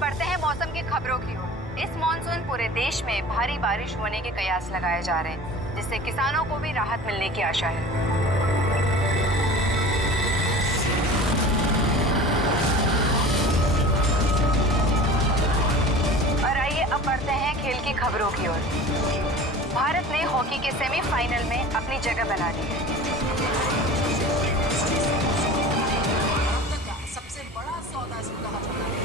बढ़ते हैं मौसम की खबरों की ओर। इस मॉनसून पूरे देश में भारी बारिश होने के कयास लगाए जा रहे हैं, जिससे किसानों को भी राहत मिलने की आशा है। और आइए अब बढ़ते हैं खेल की खबरों की ओर। भारत ने हॉकी के सेमीफाइनल में अपनी जगह बना ली है। सबसे बड़ा सौदा कहा जाता है।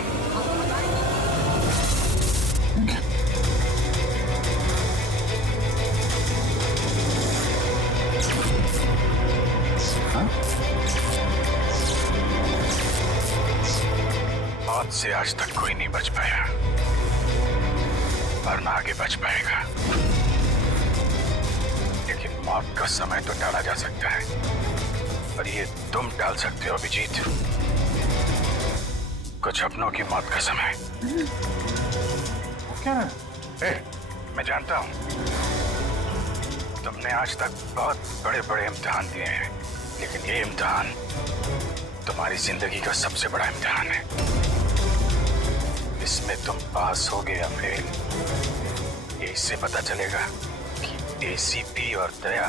मौत से आज तक कोई नहीं बच पाया, वरना आगे बच पाएगा। लेकिन मौत का समय तो टाला जा सकता है, पर ये तुम टाल सकते हो अभिजीत, कुछ अपनों की मौत का समय। क्या है? मैं जानता हूं तुमने आज तक बहुत बड़े बड़े इम्तिहान दिए हैं, लेकिन ये इम्तिहान तुम्हारी जिंदगी का सबसे बड़ा इम्तिहान है। इसमें तुम पास होगे या फेल, ये इससे पता चलेगा कि एसीपी और दया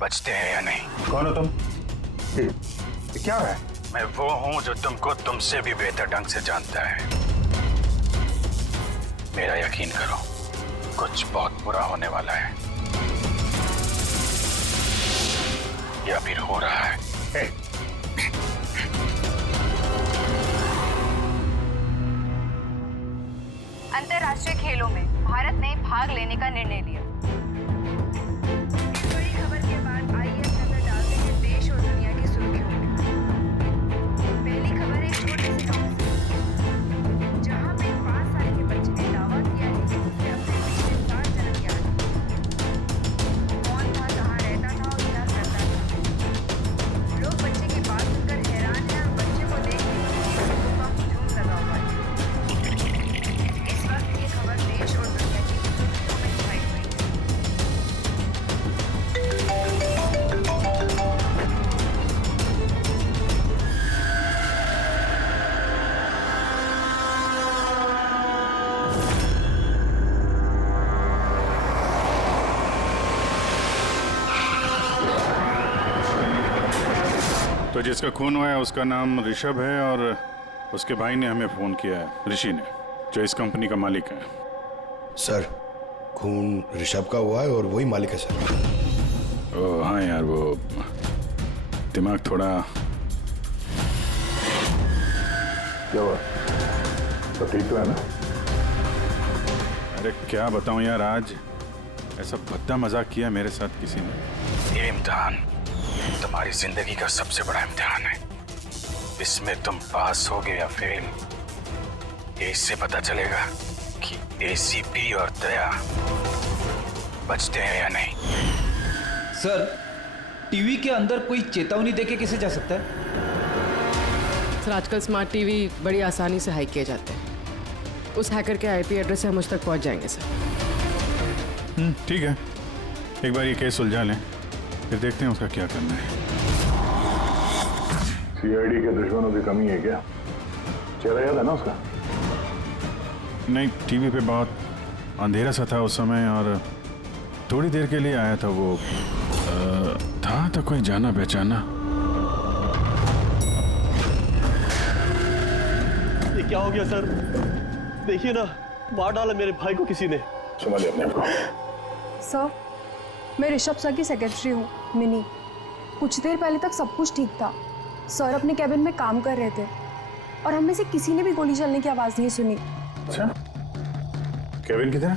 बचते हैं या नहीं। कौन हो तुम? क्या है? मैं वो हूं जो तुमको तुमसे भी बेहतर ढंग से जानता है। मेरा यकीन करो, कुछ बहुत बुरा होने वाला है, या फिर हो रहा है। अंतर्राष्ट्रीय खेलों में भारत ने भाग लेने का निर्णय लिया। इस बड़ी खबर के बाद आइए नजर डालते हैं देश और दुनिया की सुर्खियों में। पहली खबर एक छोटे से गांव से, जहां पे 5 साल के बच्चे ने दावा किया है कि उसने अपने पिछले 7 जन्म याद किए। कौन था, कहाँ रहता था और क्या करता था। लोग बच्चे की बात सुनकर हैरान हैं और बच्चे को देख के लोगों का हुजूम लगा हुआ है। इस वक्त ये खबर देश और दुनिया की सुर्खियों में छाई हुई है। तो जिसका खून हुआ है उसका नाम ऋषभ है और उसके भाई ने हमें फोन किया है, ऋषि ने, जो इस कंपनी का मालिक है। सर, खून ऋषभ का हुआ है और वही मालिक है सर। ओह हाँ यार, वो दिमाग थोड़ा। क्या हुआ? तो ठीक तो है ना? अरे क्या बताऊं यार, आज ऐसा भद्दा मजाक किया मेरे साथ किसी ने। ये इम्तिहान तुम्हारी जिंदगी का सबसे बड़ा इम्तिहान है। इसमें तुम पास होगे या फेल, ये इससे पता चलेगा कि एसीपी और दया बचते हैं या नहीं। सर, टीवी के अंदर कोई चेतावनी देके कैसे जा सकता है? सर, आजकल स्मार्ट टीवी बड़ी आसानी से हैक किए जाते हैं। उस हैकर के आईपी एड्रेस से हम उस तक पहुंच जाएंगे सर। ठीक है, एक बार ये केस सुलझा लें, फिर देखते हैं उसका क्या करना है। सीआईडी के दुश्मनों की कमी है क्या? चेहरा याद है ना उसका? नहीं, टीवी पे बहुत अंधेरा सा था उस समय और थोड़ी देर के लिए आया था वो। था तो कोई जाना पहचाना। ये क्या हो गया सर? देखिए ना, मार डाला मेरे भाई को किसी ने। संभालिए अपने आप को। सर, मैं ऋषभ सर की सेक्रेटरी हूँ, मिनी। कुछ देर पहले तक सब कुछ ठीक था। सर अपने कैबिन में काम कर रहे थे और हम में से किसी ने भी गोली चलने की आवाज़ नहीं सुनी। अच्छा, केविन किधर?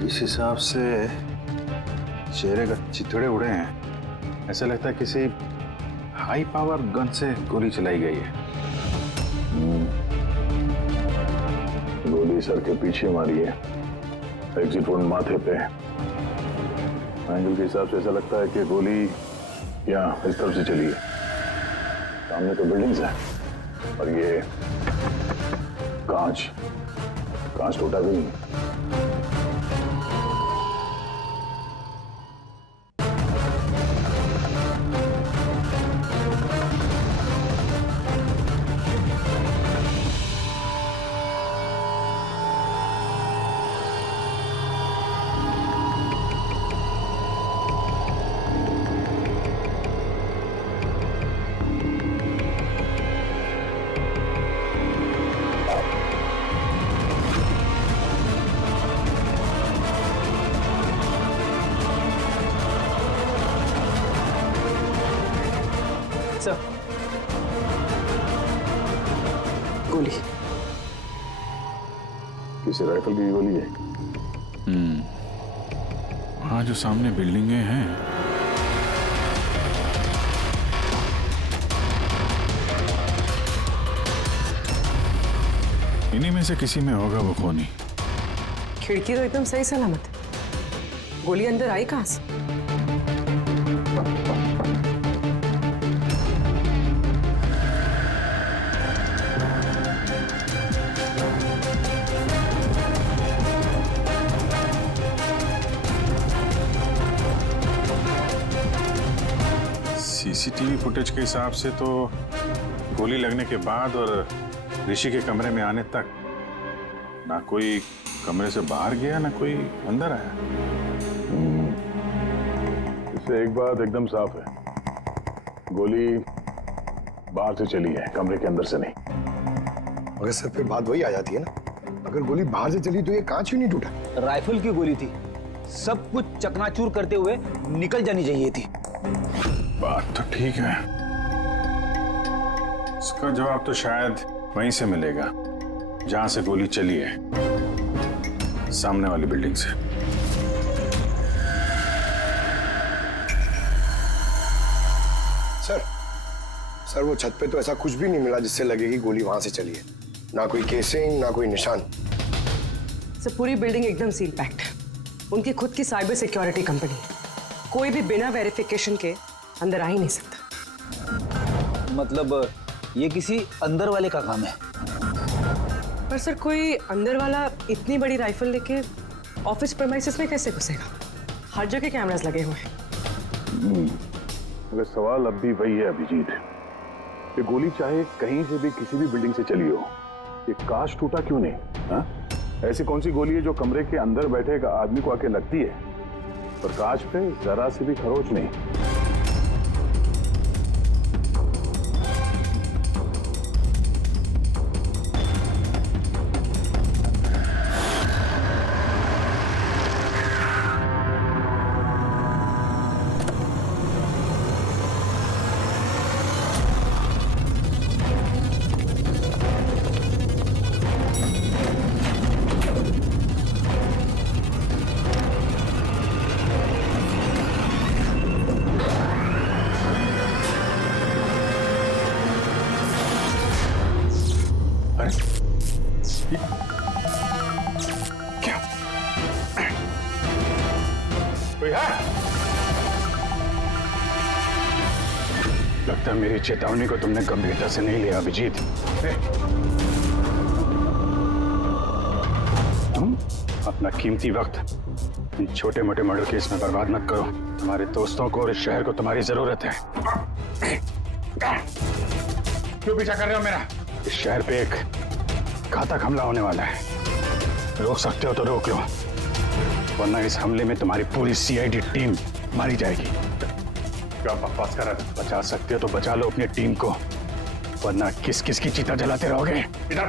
जिस हिसाब से चेहरे का चिथड़े उड़े हैं, ऐसा लगता है किसी हाई पावर गन से गोली चलाई गई है। गोली सर के पीछे मारी है, एग्जिट वोल्ट माथे पे। एंगल के हिसाब से ऐसा लगता है कि गोली यहाँ इस तरफ से चली है। सामने तो बिल्डिंग्स है और ये कांच कांच टूटा भी नहीं। सर, गोली। किसी राइफल की गोली है? वहाँ जो सामने बिल्डिंगें हैं, इन्हीं में से किसी में होगा वो खूनी। खिड़की तो एकदम सही सलामत है, गोली अंदर आई कहाँ से? सीसीटीवी फुटेज के हिसाब से तो गोली लगने के बाद और ऋषि के कमरे में आने तक ना कोई कमरे से बाहर गया ना कोई अंदर आया। इससे एक बात एकदम साफ है, गोली बाहर से चली है, कमरे के अंदर से नहीं। मगर सर फिर बात वही आ जाती है ना, अगर गोली बाहर से चली तो ये कांच क्यों नहीं टूटा? राइफल की गोली थी, सब कुछ चकनाचूर करते हुए निकल जानी चाहिए थी। बात तो ठीक है, इसका जवाब तो शायद वहीं से मिलेगा जहां से गोली चली है, सामने वाली बिल्डिंग से। सर वो छत पे तो ऐसा कुछ भी नहीं मिला जिससे लगे कि गोली वहां से चली है, ना कोई केसिंग ना कोई निशान। सर, पूरी बिल्डिंग एकदम सील पैक्ड है, उनकी खुद की साइबर सिक्योरिटी कंपनी है, कोई भी बिना वेरिफिकेशन के अंदर आ ही नहीं सकता। मतलब ये किसी अंदर वाले का काम है। पर सर, कोई अंदर वाला इतनी बड़ी राइफल लेके ऑफिस प्रेमाइसेस में कैसे घुसेगा? हर जगह कैमरास लगे हुए हैं। मगर सवाल अब भी वही है अभिजीत, ये गोली चाहे कहीं से भी किसी भी बिल्डिंग से चली हो, ये कांच टूटा क्यों नहीं? हाँ? ऐसी कौन सी गोली है जो कमरे के अंदर बैठे एक आदमी को आके लगती है पर कांच पे जरा सी भी खरोच नहीं? क्या कोई है? लगता है मेरी चेतावनी को तुमने गंभीरता से नहीं लिया अभिजीत। तुम अपना कीमती वक्त इन छोटे मोटे मर्डर केस में बर्बाद मत करो। तुम्हारे दोस्तों को और इस शहर को तुम्हारी जरूरत है। क्यों पीछा कर रहे हो मेरा? इस शहर पे एक घातक हमला होने वाला है, रोक सकते हो तो रोक लो, वरना इस हमले में तुम्हारी पूरी सीआईडी टीम मारी जाएगी। क्या बकवास कर रहे हो? बचा सकते हो तो बचा लो अपनी टीम को, वरना किस किस की चिता जलाते रहोगे। इधर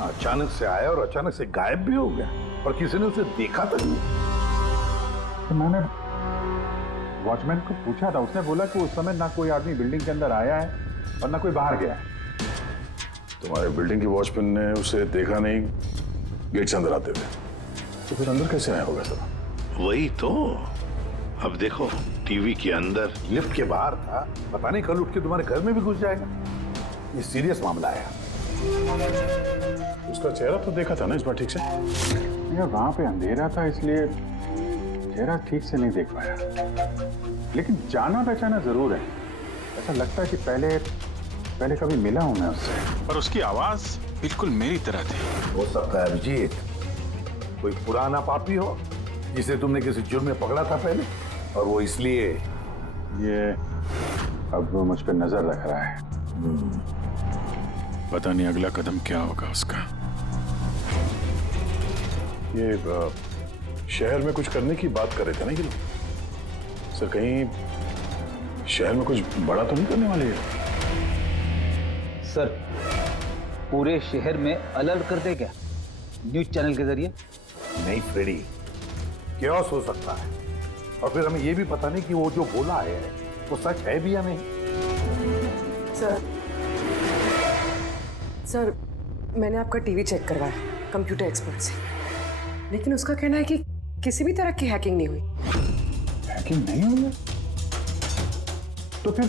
अचानक से आया और अचानक से गायब भी हो गया और किसी ने उसे देखा तक नहीं। तो मैंने वॉचमैन को पूछा था, उसने बोला कि उस समय ना कोई आदमी बिल्डिंग के अंदर आया है और ना कोई बाहर गया है। तुम्हारे बिल्डिंग के वॉचमैन ने उसे देखा नहीं गेट से अंदर आते हुए, तो फिर अंदर कैसे आया होगा सर? वही तो, अब देखो टीवी के अंदर, लिफ्ट के बाहर था, पता नहीं कल उठ के तुम्हारे घर में भी घुस जाएगा। ये सीरियस मामला है। उसका चेहरा तो देखा था ना इस बार ठीक से? यार वहां पे अंधेरा था इसलिए चेहरा ठीक से नहीं देख पाया, लेकिन जाना पहचाना जरूर है। ऐसा लगता है कि पहले पहले कभी मिला हूं मैं उससे, पर उसकी आवाज बिल्कुल मेरी तरह थी। हो सकता है अभिजीत कोई पुराना पापी हो जिसे तुमने किसी जुर्म में पकड़ा था पहले, और वो इसलिए ये अब वो मुझ पर नजर रख रहा है। पता नहीं अगला कदम क्या होगा उसका। ये शहर में कुछ करने की बात कर रहे थे ना ये लोग। सर कहीं शहर में कुछ बड़ा तो नहीं करने वाले हैं? सर पूरे शहर में अलर्ट कर दे क्या न्यूज चैनल के जरिए? नहीं फ्रेडी, क्योस हो सकता है, और फिर हमें ये भी पता नहीं कि वो जो बोला है वो सच है भी या नहीं। सर मैंने आपका टीवी चेक करवाया कंप्यूटर एक्सपर्ट से, लेकिन उसका कहना है कि किसी भी तरह की हैकिंग नहीं हुई। हैकिंग नहीं हुई है? तो फिर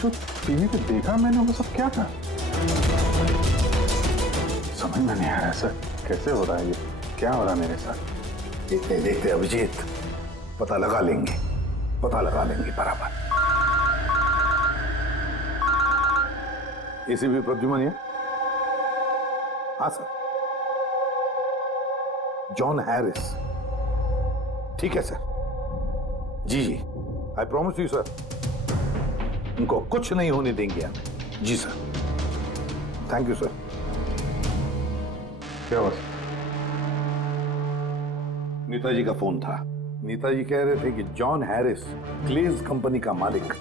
जो टीवी पे देखा मैंने वो सब क्या था? समझ में नहीं आ रहा सर, कैसे हो रहा है ये, क्या हो रहा है मेरे साथ? देखते देखते अभिजीत पता लगा लेंगे बराबर। एसीपी प्रद्युमन है? हाँ सर, जॉन हैरिस। ठीक है सर, जी आई प्रॉमिस यू सर, उनको कुछ नहीं होने देंगे हम। जी सर, थैंक यू सर। क्या हुआ? नेताजी का फोन था। नेताजी कह रहे थे कि जॉन हैरिस क्लेज कंपनी का मालिक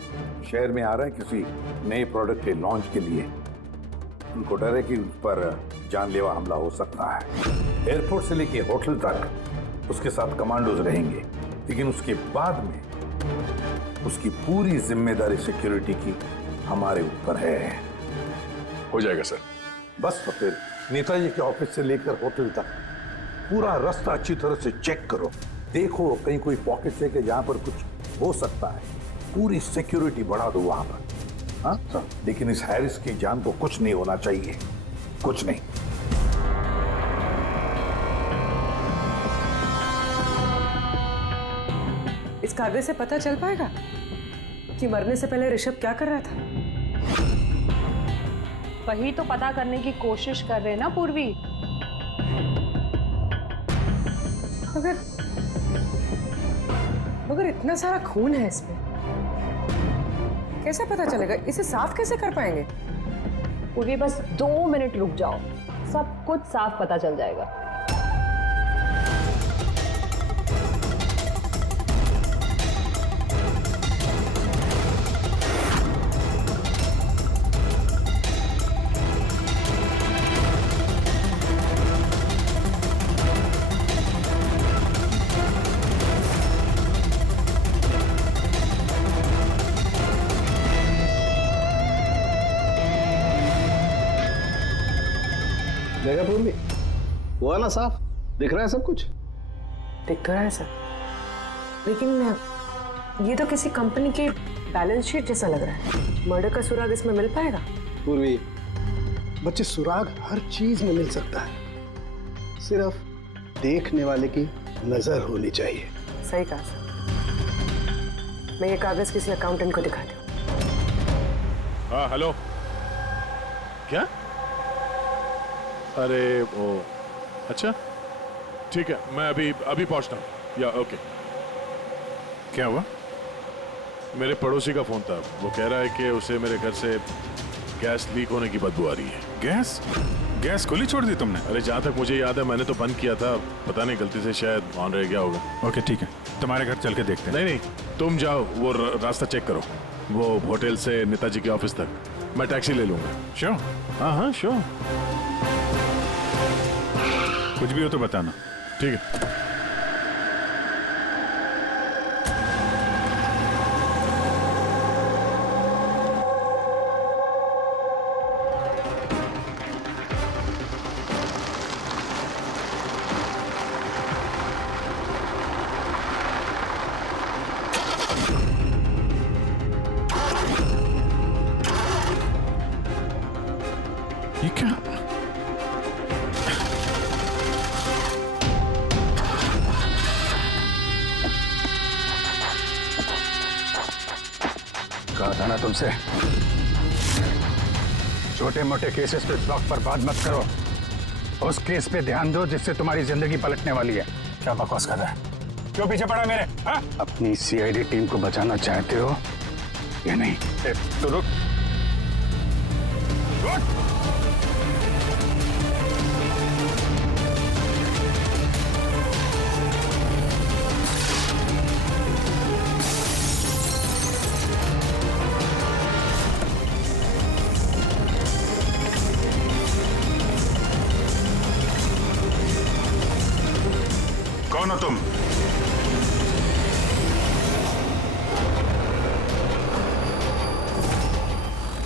शहर में आ रहा है किसी नए प्रोडक्ट के लॉन्च के लिए। उनको डर है कि उस पर जानलेवा हमला हो सकता है। एयरपोर्ट से लेके होटल तक उसके साथ कमांडोज रहेंगे, लेकिन उसके बाद में उसकी पूरी जिम्मेदारी सिक्योरिटी की हमारे ऊपर है। हो जाएगा सर। बस तो फिर नेताजी के ऑफिस से लेकर होटल तक पूरा रास्ता अच्छी तरह से चेक करो, देखो कहीं कोई पॉकेट है कि जहां पर कुछ हो सकता है। पूरी सिक्योरिटी बढ़ा दो वहां पर। हाँ सर, लेकिन इस हैरिस की जान को कुछ नहीं होना चाहिए, कुछ नहीं। इस कागज से पता चल पाएगा कि मरने से पहले ऋषभ क्या कर रहा था? वही तो पता करने की कोशिश कर रहे हैं ना पूर्वी। मगर इतना सारा खून है इसमें, कैसे पता चलेगा? इसे साफ कैसे कर पाएंगे? पूर्वी बस 2 मिनट रुक जाओ, सब कुछ साफ पता चल जाएगा। देखा पूर्वी, हुआ ना साफ? दिख रहा है सब कुछ? दिख तो रहा है सर, लेकिन ये तो किसी कंपनी के बैलेंस शीट जैसा लग रहा है। मर्डर का सुराग इसमें मिल पाएगा? पूर्वी, बच्चे सुराग हर चीज में मिल सकता है, सिर्फ देखने वाले की नजर होनी चाहिए। सही कहा सर। मैं ये कागज किसी अकाउंटेंट को दिखाती हूँ। हाँ हेलो, क्या? अरे वो, अच्छा ठीक है, मैं अभी पहुंचता हूँ। या ओके। क्या हुआ? मेरे पड़ोसी का फोन था, वो कह रहा है कि उसे मेरे घर से गैस लीक होने की बदबू आ रही है। गैस खुली छोड़ दी तुमने? अरे जहाँ तक मुझे याद है मैंने तो बंद किया था, पता नहीं गलती से शायद ऑन रह गया होगा। ओके ठीक है, तुम्हारे घर चल के देखते हैं। नहीं तुम जाओ, वो रास्ता चेक करो, वो होटल से नेताजी के ऑफिस तक। मैं टैक्सी ले लूंगा। श्योर? हाँ श्योर। कुछ भी हो तो बताना। ठीक है। ये क्या? कहा था था ना तुमसे, छोटे मोटे केसेस पे वक्त बर्बाद मत करो, उस केस पे ध्यान दो जिससे तुम्हारी जिंदगी पलटने वाली है। क्या बकवास कर रहा है? क्यों पीछे पड़ा मेरे? हाँ? अपनी सीआईडी टीम को बचाना चाहते हो या नहीं? तो रुक। कौन हो तुम?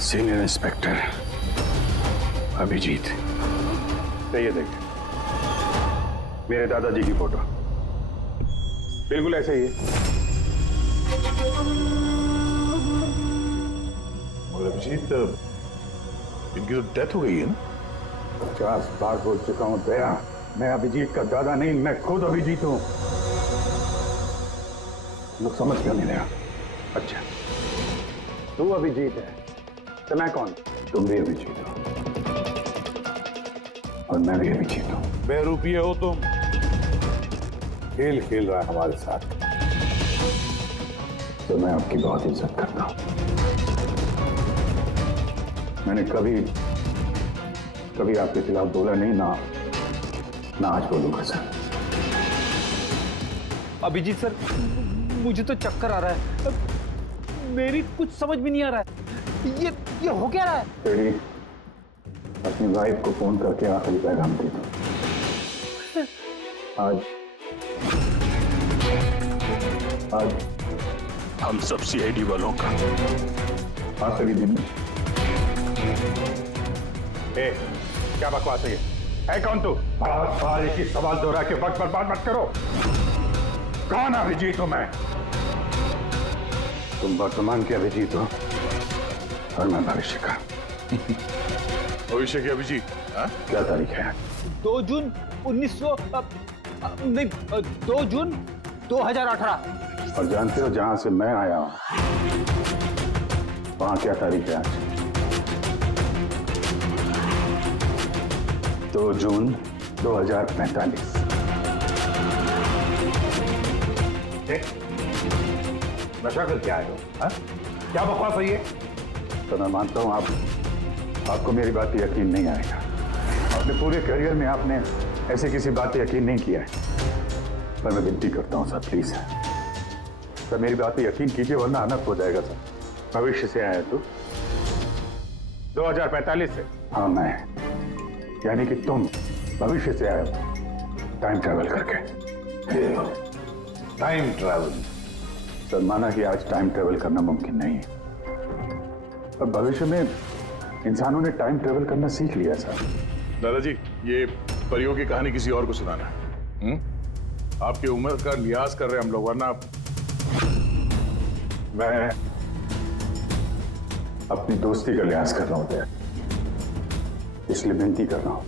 Senior inspector Abhijeet. ये देखिए मेरे दादाजी की फोटो, बिल्कुल ऐसे ही है। और अभिजीत, इनकी तो डेथ हो गई है ना? 50 बार बोल चुका हूं दया, मैं अभिजीत का दादा नहीं, मैं खुद अभिजीत हूं। लोग समझ क्यों नहीं रहा? अच्छा, तू अभिजीत है तो मैं कौन? तुम भी अभिजीत हो और मैं भी अभिजीत हूं। बेरूपिये हो तुम। खेल खेल रहा है हमारे साथ। तो मैं आपकी बहुत इज्जत करता हूं। मैंने कभी आपके खिलाफ बोला नहीं, ना आज बोलूंगा सर। अभिजीत सर, मुझे तो चक्कर आ रहा है, मेरी कुछ समझ में नहीं आ रहा है। ये हो क्या रहा है? तेरी अपनी वाइफ को फोन करके आखिरी पैगाम दे दो। आज हम सब सीआईडी वालों का आखिरी दिन है। क्या बकवास है ये? है कौन तू? बार एक ही सवाल दोहरा के वक्त बर्बाद मत करो। कौन अभिजीत हूं मैं? तुम वर्तमान के अभिजीत हो और मैं भविष्य का। भविष्य के अभिजीत? क्या तारीख है? 2 जून 2 जून 2018। और जानते हो जहां से मैं आया हूं वहां क्या तारीख है आज? 2 जून 2045। नशा करके आए हो? क्या बकवास है ये? तो मैं मानता हूं आपको मेरी बात पे यकीन नहीं आएगा। अपने पूरे करियर में आपने ऐसे किसी बात पे यकीन नहीं किया है, पर मैं विनती करता हूं सर, प्लीज सर मेरी बात पे यकीन कीजिए वरना अनर्थ हो जाएगा सर। भविष्य से आया तू? 2045 से? हाँ मैं, यानी कि तुम भविष्य से आए हो टाइम ट्रैवल करके। Time travel? सर माना कि आज टाइम ट्रैवल करना मुमकिन नहीं है, पर भविष्य में इंसानों ने टाइम ट्रैवल करना सीख लिया सर। दादाजी, ये परियों की कहानी किसी और को सुनाना है। आपकी उम्र का लिहाज कर रहे हैं हम लोग, वरना मैं अपनी दोस्ती का लिहाज कर रहा हूं दया, इसलिए विनती कर रहा हूं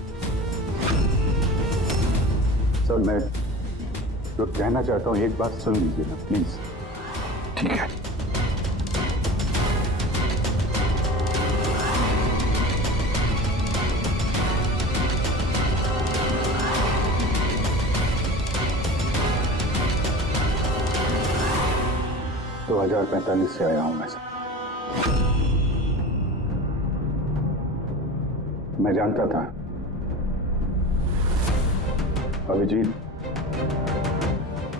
सर। मैं जो कहना चाहता हूं एक बात सुन लीजिए ना प्लीज। ठीक है। तो 2045 से आया हूं मैं सर। मैं जानता था अभिजीत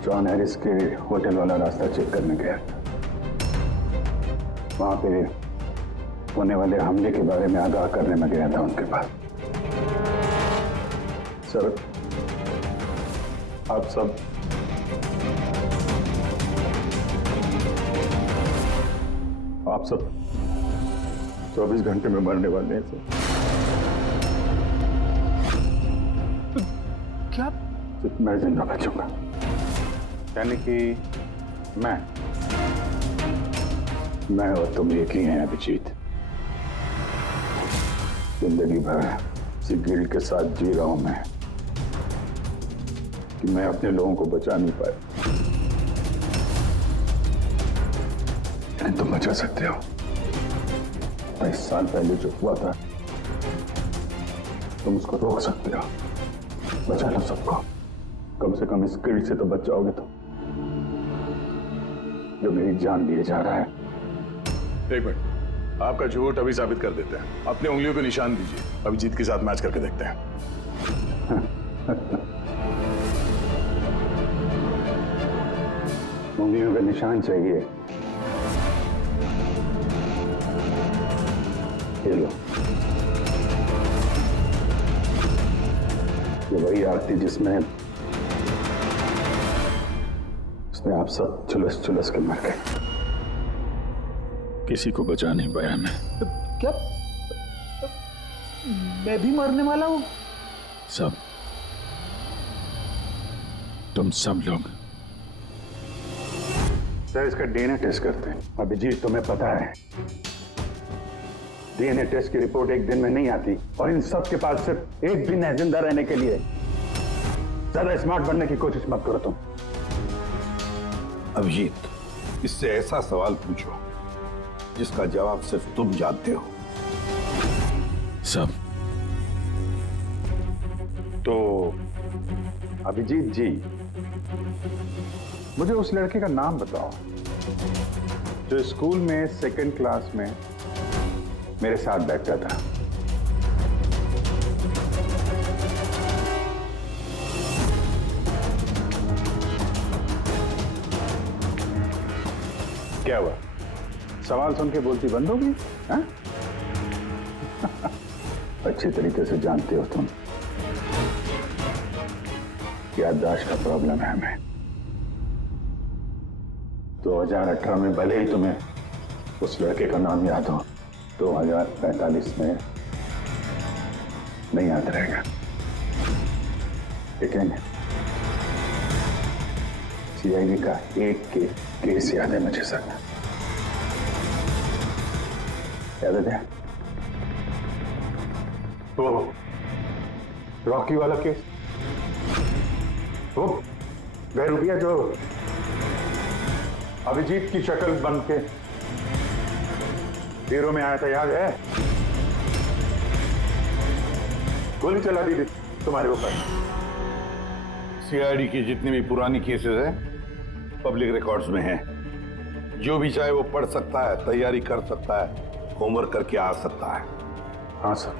जॉन हैरिस के होटल वाला रास्ता चेक करने गया था। वहां पे होने वाले हमले के बारे में आगाह करने में गया था उनके पास। सर आप सब 24 घंटे में मरने वाले हैं सर। क्या? मैं जिंदा बचूंगा, यानी कि मैं और तुम एक ही हैं अभिजीत। जिंदगी भर इसी गिल्ड के साथ जी रहा हूं मैं कि मैं अपने लोगों को बचा नहीं पाया, लेकिन तुम बचा सकते हो। 27 साल पहले जो हुआ था, तुम उसको रोक सकते हो, बचा लो सबको। कम से कम इस गिल्ड से तो बच जाओगे तुम, जो मेरी जान लिए जा रहा है। एक मिनट, आपका झूठ अभी साबित कर देते हैं। अपनी उंगलियों को निशान दीजिए, अभिजीत के साथ मैच करके देखते हैं। उंगलियों का निशान चाहिए? ये लो, ये वही आरती जिसमें आप सब झुलस के मर गए। किसी को बचा नहीं पाया मैं। क्या मैं भी मरने वाला हूं? सब, तुम सब लोग। सर, इसका डीएनए टेस्ट करते हैं। अभिजीत, तुम्हें पता है डीएनए टेस्ट की रिपोर्ट एक दिन में नहीं आती, और इन सब के पास सिर्फ एक दिन है जिंदा रहने के लिए। ज्यादा स्मार्ट बनने की कोशिश मत करो तुम। अभिजीत, इससे ऐसा सवाल पूछो जिसका जवाब सिर्फ तुम जानते हो। सब तो अभिजीत जी, मुझे उस लड़के का नाम बताओ जो स्कूल में सेकंड क्लास में मेरे साथ बैठता था। क्या हुआ? सवाल सुन के बोलती बंद हो गई? हाँ? अच्छी तरीके से जानते हो तुम, याददाश्त का प्रॉब्लम है हमें। 2018 में भले ही तुम्हें उस लड़के का नाम याद हो, 2045 में नहीं याद रहेगा। लेकिन सीआईडी का एक केस याद है मुझे सर। याद है वो रॉकी वाला केस, वो बहरूपिया जो अभिजीत की शक्ल बन के हीरो में आया था, याद है? गोली चला दी थी तुम्हारे ऊपर। सीआईडी की जितनी भी पुरानी केसेस हैं पब्लिक रिकॉर्ड्स में हैं। जो भी चाहे वो पढ़ सकता है, तैयारी कर सकता है, होमवर्क करके आ सकता है। हाँ सर,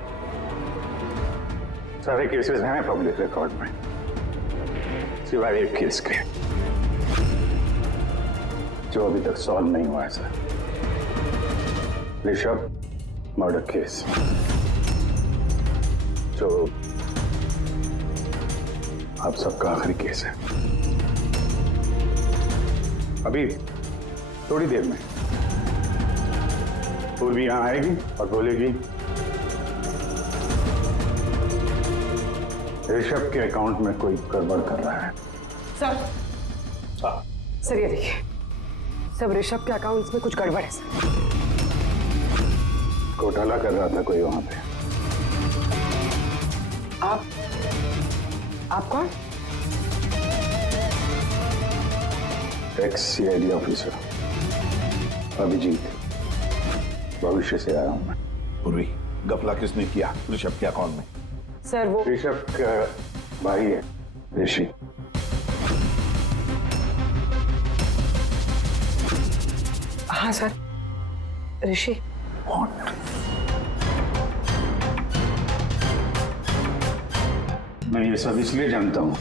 सारे केसेस हैं पब्लिक रिकॉर्ड में, सिवाय एक केस के जो अभी तक सॉल्व नहीं हुआ है सर। ऋषभ मर्डर केस, जो आप सबका आखिरी केस है। अभी थोड़ी देर में पूर्वी यहां आएगी और बोलेगी ऋषभ के अकाउंट में कोई गड़बड़ कर रहा है। सर, सर ये देखिए, सब ऋषभ के अकाउंट्स में कुछ गड़बड़ है सर। घोटाला कर रहा था कोई वहां पे। आप कौन? एक्स सीआईडी ऑफिसर अभिजीत, भविष्य से आया हूं मैं। पूर्वी, गफला किसने किया ऋषभ के अकाउंट में? सर वो ऋषभ का भाई है ऋषि। हाँ सर, ऋषि। मैं ये सब इसलिए जानता हूं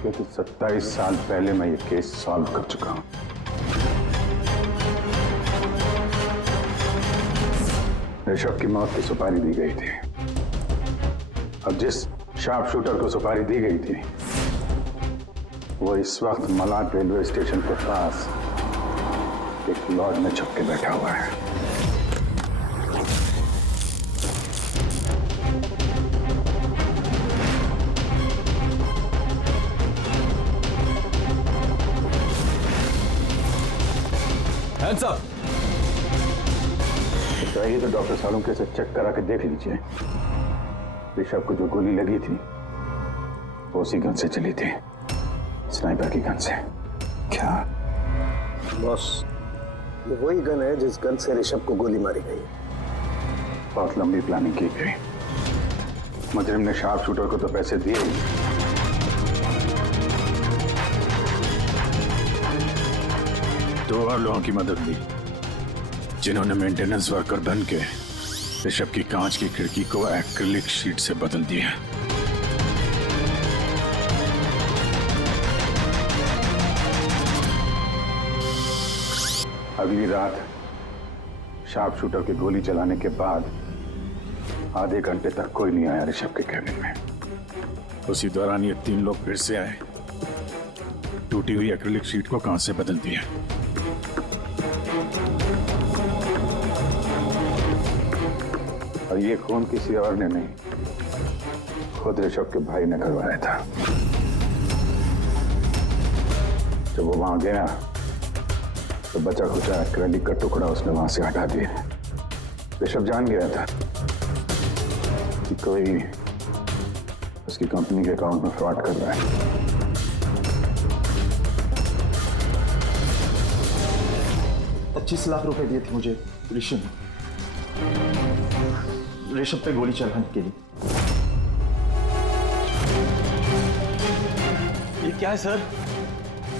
क्योंकि 27 साल पहले मैं ये केस सॉल्व कर चुका हूं। ऋषभ की मौत की सुपारी दी गई थी। अब जिस शार्प शूटर को सुपारी दी गई थी वो इस वक्त मलाड रेलवे स्टेशन के पास एक लॉज में छुप के बैठा हुआ है। Hands up. चाहिए तो डॉक्टर सालुंके से चेक करा के देख लीजिए। ऋषभ को जो गोली लगी थी वो उसी गन से चली थी, स्नाइपर की गन से। क्या बॉस, ये वही गन है जिस गन से ऋषभ को गोली मारी गई। बहुत लंबी प्लानिंग की गई। मुजरिम ने शार्प शूटर को तो पैसे दिए ही। दो और लोगों की मदद ली जिन्होंने मेंटेनेंस वर्कर बन के ऋषभ की कांच की खिड़की को एक्रिलिक शीट से बदल दिया। अगली रात शार्प शूटर की गोली चलाने के बाद आधे घंटे तक कोई नहीं आया ऋषभ के कैबिन में। उसी दौरान ये 3 लोग फिर से आए, टूटी हुई एक्रिलिक शीट को कांच से बदल दिया। और ये खून किसी और ने नहीं, खुद ऋषभ के भाई ने करवाया था। जब वो वहां गया तो बचा खुचा एक्रिलिक का टुकड़ा उसने वहां से हटा दिया। ऋषभ जान गया था कि कोई उसकी कंपनी के अकाउंट में फ्रॉड कर रहा है। 25 लाख रुपए दिए थे मुझे ऋषभ पे गोली चलाने के लिए। ये क्या है सर?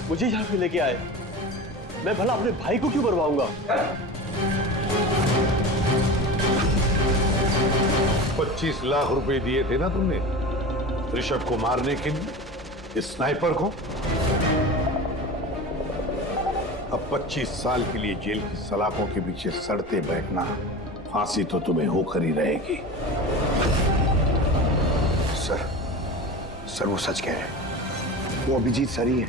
मुझे यहाँ पे लेके आए, मैं भला अपने भाई को क्यों मरवाऊंगा? 25 लाख रुपए दिए थे ना तुमने ऋषभ को मारने के लिए, इस स्नाइपर को। अब 25 साल के लिए जेल की सलाखों के पीछे सड़ते बैठना, फांसी तो तुम्हें होकर ही रहेगी। सर वो सच कह रहे हैं। वो अभिजीत सर ही है,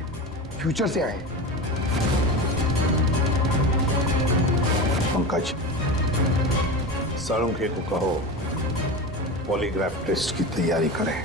फ्यूचर से आए। पंकज, साळुंखे को कहो पॉलीग्राफ टेस्ट की तैयारी करें।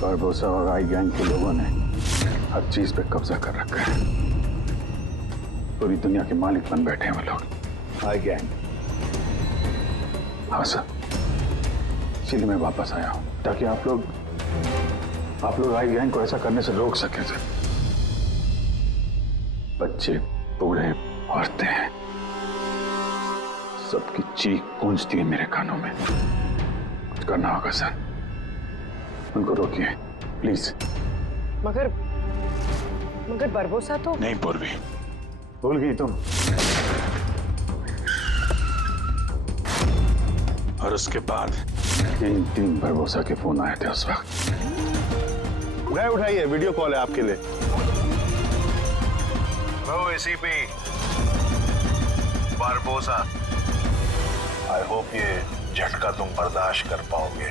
बारबोसा और आई गैंग के लोगों ने हर चीज पे कब्जा कर रखा है। पूरी दुनिया के मालिक बन बैठे हैं वो लोग। आई गैंग? हाँ सर, इसीलिए मैं वापस आया हूं ताकि आप लोग आई गैंग को ऐसा करने से रोक सकें सर। बच्चे, बूढ़े, औरतें, सबकी चीख गूंजती है मेरे कानों में। कुछ करना होगा सर, उनको रोकिए प्लीज। मगर बरबोसा तो नहीं पूर्वी, भूल गई तुम। और उसके बाद 3 बरबोसा के फोन आए थे उस वक्त। उठाइए, वीडियो कॉल है आपके लिए। Hello ACP Barbosa, I hope ये झटका तुम बर्दाश्त कर पाओगे,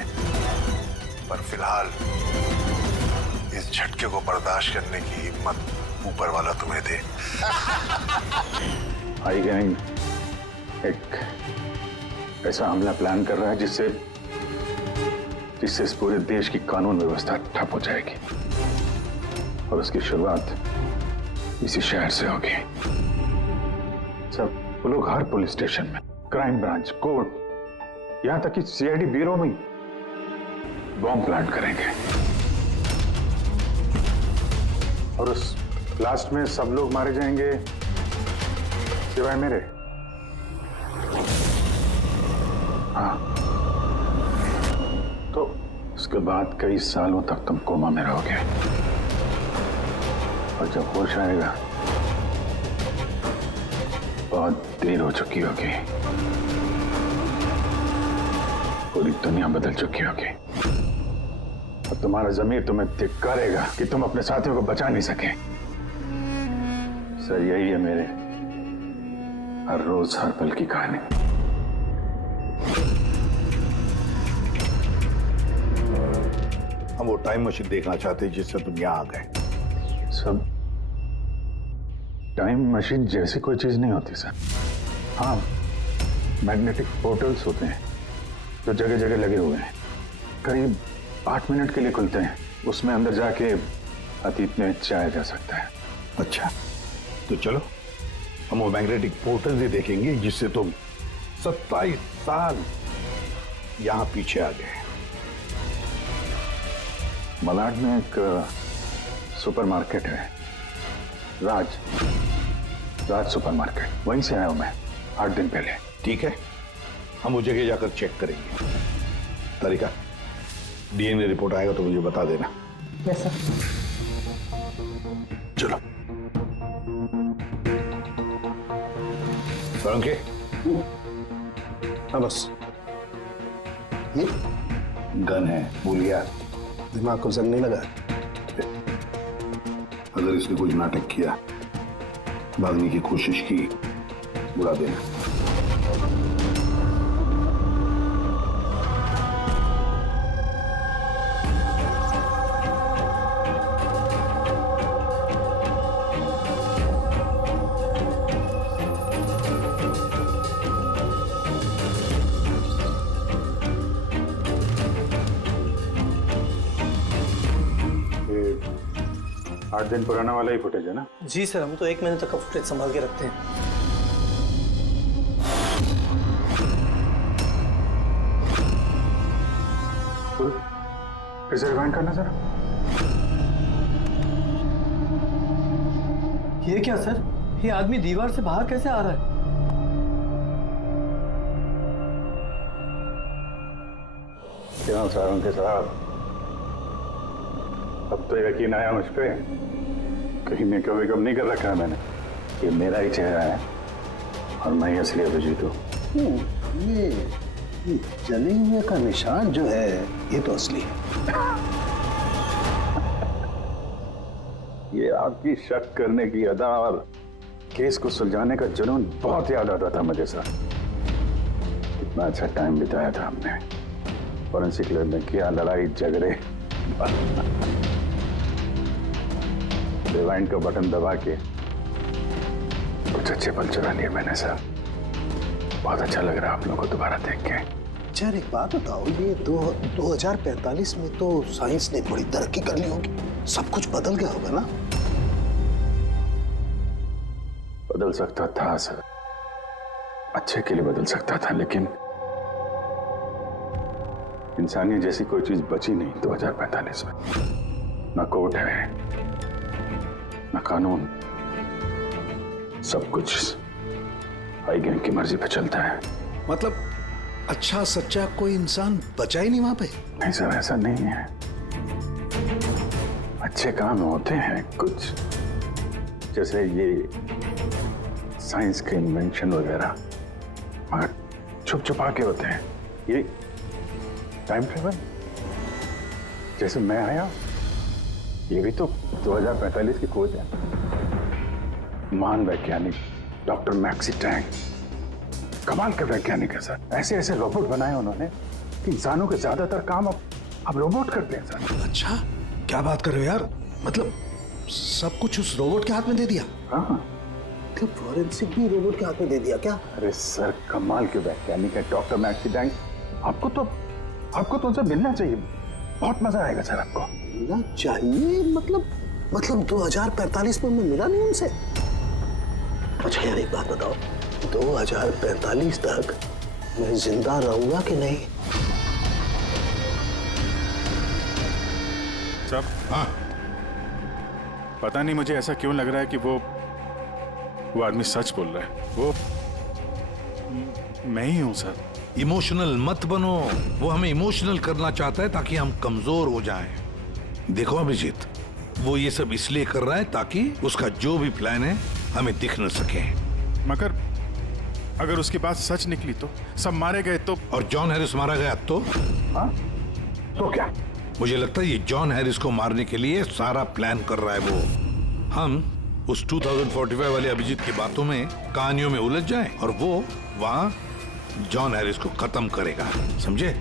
पर फिलहाल इस झटके को बर्दाश्त करने की हिम्मत ऊपर वाला तुम्हें दे। आई गैंग एक ऐसा हमला प्लान कर रहा है जिससे इस पूरे देश की कानून व्यवस्था ठप हो जाएगी। और उसकी शुरुआत इसी शहर से होगी। सब वो लोग हर पुलिस स्टेशन में, क्राइम ब्रांच, कोर्ट, यहां तक कि सीआईडी ब्यूरो में बॉम्ब प्लांट करेंगे। और उस ब्लास्ट में सब लोग मारे जाएंगे सिवाय मेरे। हाँ, तो उसके बाद कई सालों तक तुम कोमा में रहोगे। और जब होश आएगा बहुत देर हो चुकी होगी, पूरी दुनिया बदल चुकी होगी। और तुम्हारा ज़मीर तुम्हें धिक्कारेगा कि तुम अपने साथियों को बचा नहीं सके। सर, यही है मेरे हर रोज हर पल की कहानी। हम वो टाइम मशीन देखना चाहते हैं जिससे तुम यहाँ आ गए। सब टाइम मशीन जैसी कोई चीज नहीं होती सर। हाँ, मैग्नेटिक पोर्टल्स होते हैं जो जगह जगह लगे हुए हैं, करीब 8 मिनट के लिए खुलते हैं। उसमें अंदर जाके अतीत में जाया जा सकता है। अच्छा, तो चलो हम वो मैग्नेटिक पोर्टल ही देखेंगे जिससे तुम 27 साल यहाँ पीछे आ गए। मलाड में एक सुपरमार्केट है, राज सुपरमार्केट, वहीं से आया हूं मैं 8 दिन पहले। ठीक है, हम वो जगह जाकर चेक करेंगे। तारिका, डीएनए रिपोर्ट आएगा तो मुझे बता देना। Yes sir. चलो सोलंकी। हाँ बस, ये गन है, भूल गया? दिमाग को जंग नहीं लगा। अगर इसने कुछ नाटक किया, भागने की कोशिश की, बुला देना। ये 8 दिन पुराना वाला ही फुटेज है ना? जी सर, हम तो 1 महीने तक का फुटेज संभाल के रखते हैं। इसे रिवाइंड करना जरा। ये क्या सर, ये आदमी दीवार से बाहर कैसे आ रहा है? क्यों सारंग साहब, अब तो यकीन आया मुझ पे? कहीं मेकअप वेकअप नहीं कर रखा है मैंने। ये मेरा ही चेहरा है और मैं ही असली अभिजीत हूँ। ये जले हुए का निशान जो है ये तो असली है। ये आपकी शक करने की अदा और केस को सुलझाने का जुनून बहुत याद आता था मुझे सर। कितना अच्छा टाइम बिताया था हमने फॉरेंसिक लैब में, किया लड़ाई झगड़े। रिवाइंड का बटन दबा के कुछ अच्छे पल चुरा लिए मैंने सर। बहुत अच्छा लग रहा है आप लोगों को दोबारा देख के। यार एक बात बताओ, ये 2045 में तो साइंस ने बड़ी तरक्की कर ली होगी, सब कुछ बदल गया होगा ना? बदल सकता था सर, अच्छे के लिए बदल सकता था, लेकिन इंसानियत जैसी कोई चीज बची नहीं 2045 में। ना कोर्ट है, ना कानून, सब कुछ हाई गैंग की मर्जी पे चलता है। मतलब अच्छा सच्चा कोई इंसान बचा ही नहीं वहां पे? नहीं सर, ऐसा नहीं है। अच्छे काम होते हैं कुछ, जैसे ये साइंस के इन्वेंशन वगैरह, मगर छुप छुपा के होते हैं। ये टाइम ट्रेवल, जैसे मैं आया, ये भी तो 2045 की खोज है। महान वैज्ञानिक डॉक्टर मैक्सी टैंक, कमाल के वैज्ञानिक है सर। ऐसे ऐसे रोबोट बनाए उन्होंने कि इंसानों के ज्यादातर काम अब रोबोट करते हैं सर। अच्छा, क्या बात कर रहे हो यार? मतलब सब कुछ उस रोबोट के हाथ में दे दिया? हाँ, तो फॉरेंसिक भी रोबोट के हाथ में दे दिया क्या? अरे सर, कमाल के वैज्ञानिक है डॉक्टर मैक्सी टैंक। आपको तो उनसे मिलना चाहिए, बहुत मजा आएगा सर आपको। मिलना चाहिए? मतलब 2045 में मैं मिला नहीं उनसे? अच्छा यार एक बात बताओ, 2045 तक मैं जिंदा रहूंगा कि नहीं? सब हाँ, पता नहीं मुझे ऐसा क्यों लग रहा है कि वो आदमी सच बोल रहा है। वो मैं ही हूं सर। इमोशनल मत बनो, वो हमें इमोशनल करना चाहता है ताकि हम कमजोर हो जाएं। देखो अभिजीत, वो ये सब इसलिए कर रहा है ताकि उसका जो भी प्लान है हमें दिख न सके। मगर अगर उसकी बात सच निकली तो सब मारे गए तो? और जॉन हैरिस मारा गया तो? हाँ, तो क्या? मुझे लगता है ये जॉन हैरिस को मारने के लिए सारा प्लान कर रहा है वो। हम उस 2045 वाले अभिजीत की बातों में, कहानियों में उलझ जाए और वो वहां जॉन हैरिस को खत्म करेगा, समझे?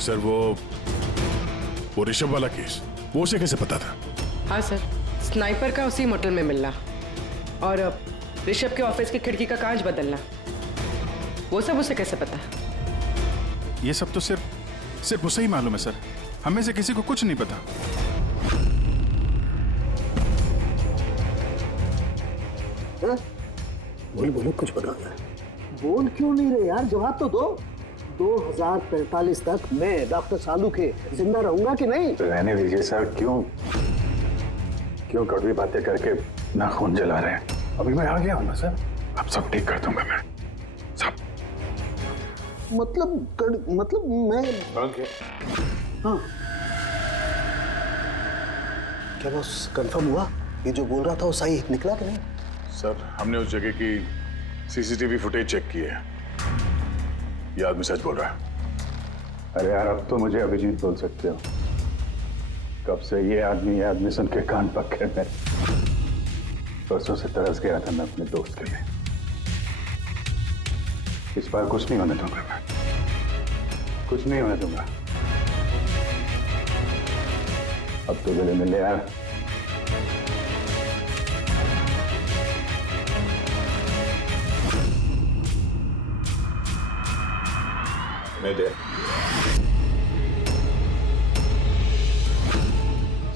सर वो ऋषभ वाला केस, वो उसे कैसे पता था? हाँ सर, स्नाइपर का उसी मोटल में मिलना और ऋषभ के ऑफिस की खिड़की का कांच बदलना, वो सब उसे कैसे पता? ये सब तो सिर्फ उसे ही मालूम है सर, हमें से किसी को कुछ नहीं पता। बोल बोलो, कुछ बताना है। बोल क्यों नहीं रहे यार, जवाब तो दो। 2045 तक मैं डॉक्टर सालू के जिंदा रहूंगा कि नहीं? रहने दीजिए सर, क्यों कड़वी बातें करके नाखून जला रहे हैं? अभी मैं आ गया हूं ना सर, अब सब ठीक कर दूंगा मैं, सब। मतलब मैं हाँ, क्या बॉस कंफर्म हुआ? ये जो बोल रहा था वो सही निकला कि नहीं? सर हमने उस जगह की सीसीटीवी फुटेज चेक की है, ये आदमी सच बोल रहा है। अरे यार अब तो मुझे अभिजीत बोल सकते हो, कब से ये आदमी सुन के कान पक गए मेरे। परसों से तरस गया था मैं अपने दोस्त के लिए। इस बार कुछ नहीं होने दूंगा मैं, कुछ नहीं होने दूंगा। अब तो गले मिले यार।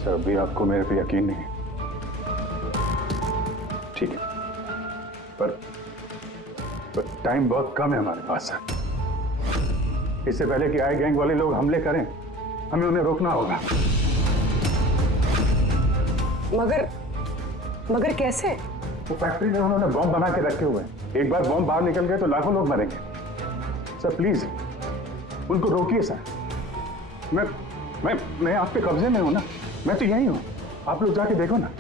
सर अभी आपको मेरे पे यकीन नहीं, ठीक है, पर टाइम बहुत कम है हमारे पास। इससे पहले कि आए गैंग वाले लोग हमले करें, हमें उन्हें रोकना होगा। मगर कैसे? वो फैक्ट्री में उन्होंने बॉम्ब बना के रखे हुए हैं, एक बार बॉम्ब बाहर निकल गए तो लाखों लोग मरेंगे। सर प्लीज उनको रोकिए सर। मैं आपके कब्जे में हूं ना, मैं तो यही हूं, आप लोग जाके देखो ना।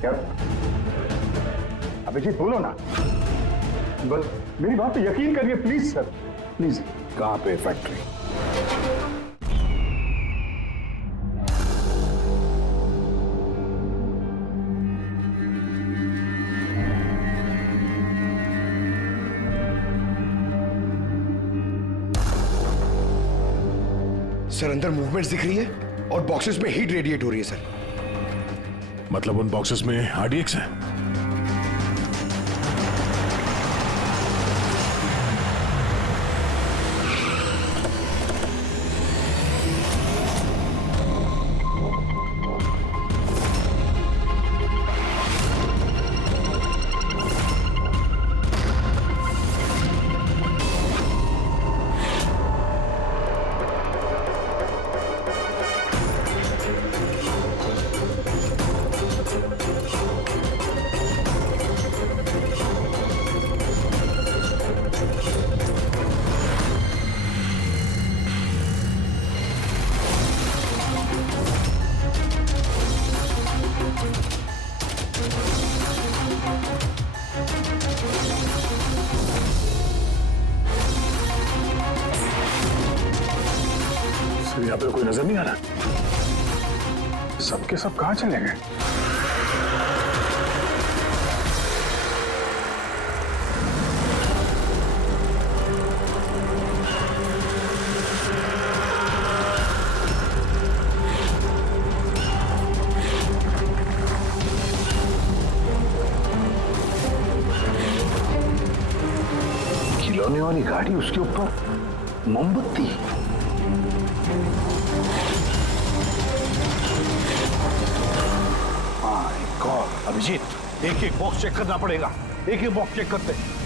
क्या अभिजीत बोलो ना, बस मेरी बात पे यकीन करिए प्लीज सर, प्लीज। कहां पे फैक्ट्री? सर अंदर मूवमेंट्स दिख रही है और बॉक्सेस में हीट रेडिएट हो रही है सर। मतलब उन बॉक्सेस में आरडीएक्स है? यहाँ पे कोई नजर नहीं आ रहा, सबके सब कहाँ चले गए? खिलौने वाली गाड़ी, उसके ऊपर मोमबत्ती। अभिजीत, एक एक बॉक्स चेक करना पड़ेगा, एक एक बॉक्स चेक करते हैं।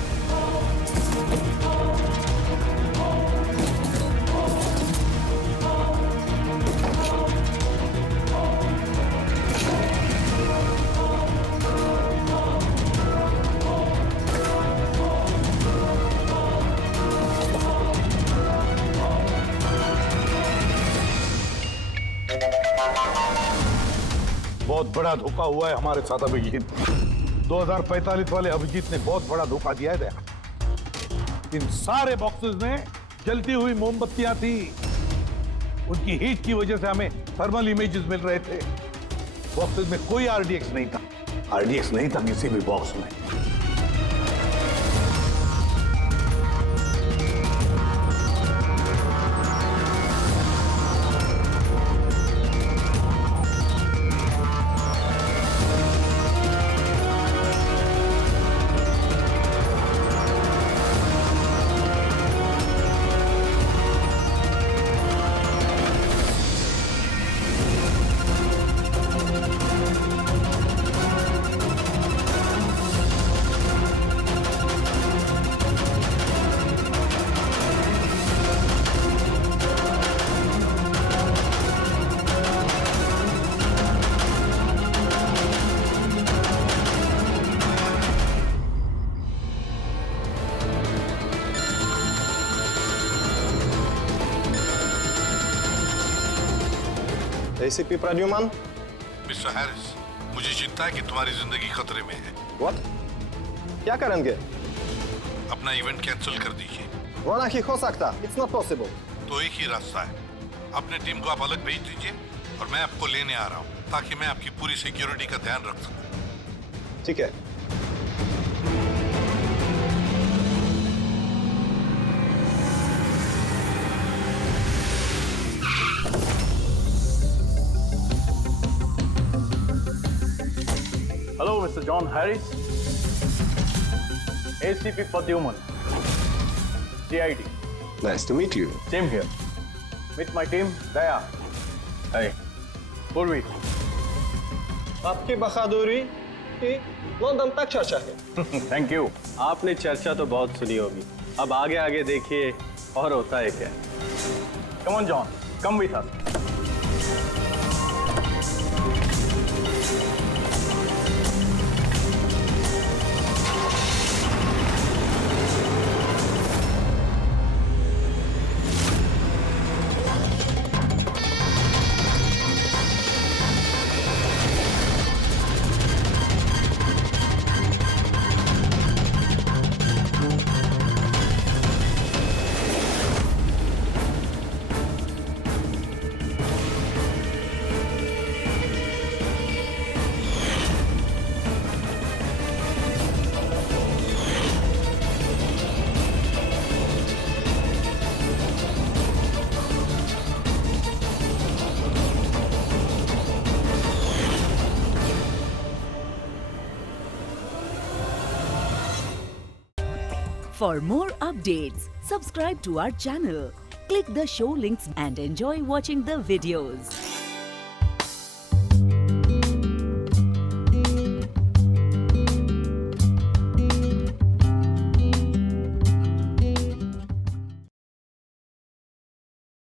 बहुत बड़ा धोखा हुआ है हमारे साथ अभिजीत। 2045 वाले अभिजीत ने बहुत बड़ा धोखा दिया है दया। इन सारे बॉक्सेस में जलती हुई मोमबत्तियां थी। उनकी हीट की वजह से हमें थर्मल इमेजेस मिल रहे थे। बॉक्सेस में कोई आरडीएक्स नहीं था। आरडीएक्स नहीं था किसी भी बॉक्स में। एसीपी प्रद्युमन। मिस्टर हैरिस, मुझे चिंता है कि तुम्हारी जिंदगी खतरे में है। व्हाट? क्या करेंगे? अपना इवेंट कैंसिल कर दीजिए। वो नहीं हो सकता। It's not possible. तो एक ही रास्ता है, अपने टीम को आप अलग भेज दीजिए और मैं आपको लेने आ रहा हूँ ताकि मैं आपकी पूरी सिक्योरिटी का ध्यान रख सकूं। ठीक है। Hello, Mr. John Harris. ACP Pradyuman. CID. Nice to meet you. Same here. Meet my team, Daya. Hey. Purvi. आपकी बहादुरी की लंदन तक चर्चा है। Thank you. आपने चर्चा तो बहुत सुनी होगी। अब आगे आगे देखिए और होता है क्या। Come on, John. Come with us. For more updates, subscribe to our channel, click the show links and enjoy watching the videos.